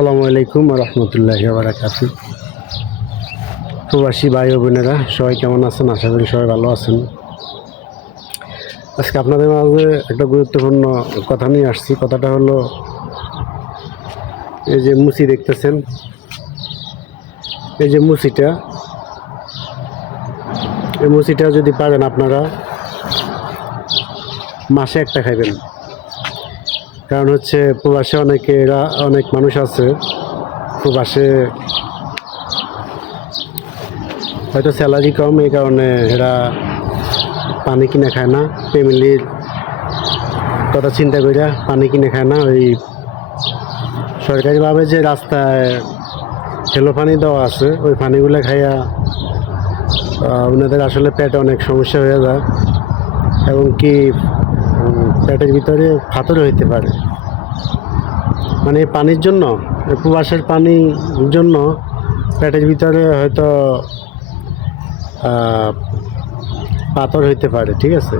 আসসালামু আলাইকুম রহমতুল্লাহি ওয়া বারাকাতুহু। প্রবাসী ভাই ও বোনেরা সবাই কেমন আছেন? আশা করি সবাই ভালো আছেন। আজকে আপনাদের মাঝে একটা গুরুত্বপূর্ণ কথা নিয়ে আসছি। কথাটা হলো, এই যে মুচি দেখতেছেন, এই যে মুচিটা, এই মুচিটা যদি পারেন আপনারা মাসে একটা খাইবেন। কারণ হচ্ছে প্রবাসে অনেক মানুষ আছে, প্রবাসে হয়তো স্যালারি কম, এই কারণে এরা পানি কিনে খায় না, ফ্যামিলির কথা চিন্তা কইরা পানি কিনে খায় না। ওই সরকারিভাবে যে রাস্তায় হেলো পানি দেওয়া আছে, ওই পানিগুলো খাইয়া ওনাদের আসলে পেটে অনেক সমস্যা হয়ে যায়, এবং কি পেটের ভিতরে ফাতরও হইতে পারে। মানে এই পানির জন্য, প্রবাসের পানির জন্য পেটের ভিতরে হয়তো পাথর হইতে পারে, ঠিক আছে?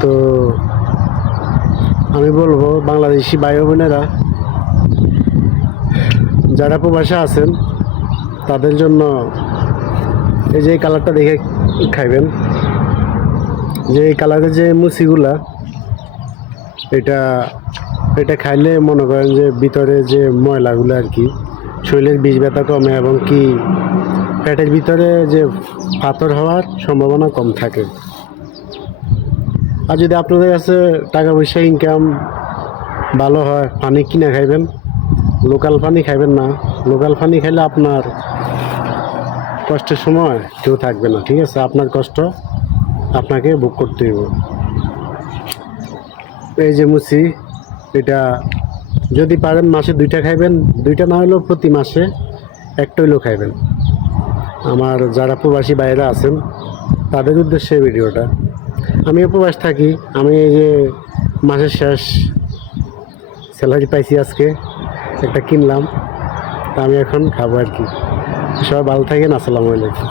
তো আমি বলবো বাংলাদেশি ভাই বোনেরা যারা প্রবাসে আছেন তাদের জন্য এই যে এই কালারটা দেখে খাইবেন। যে এই কালারের যে মুচিগুলা, এটা এটা খাইলে মনে করেন যে ভিতরে যে ময়লাগুলো আর কি, শরীরের বিষ ব্যথা কমে, এবং কি পেটের ভিতরে যে পাথর হওয়ার সম্ভাবনা কম থাকে। আর যদি আপনাদের কাছে টাকা পয়সা ইনকাম ভালো হয়, পানি কিনে খাইবেন, লোকাল পানি খাইবেন না। লোকাল পানি খাইলে আপনার কষ্টের সময় কেউ থাকবে না, ঠিক আছে? আপনার কষ্ট আপনাকে ভোগ করতে হইব। এই যে মুচি, এটা যদি পারেন মাসে 2টা খাইবেন, 2টা না হলেও প্রতি মাসে একটা হইলেও খাইবেন। আমার যারা প্রবাসী বাইরে আছেন তাদের উদ্দেশ্যে ভিডিওটা। আমিও প্রবাস থাকি, আমি এই যে মাসের শেষ স্যালারি পাইছি, আজকে একটা কিনলাম, তা আমি এখন খাবো আর কি। সবাই ভালো থাকেন, আসসালামু আলাইকুম।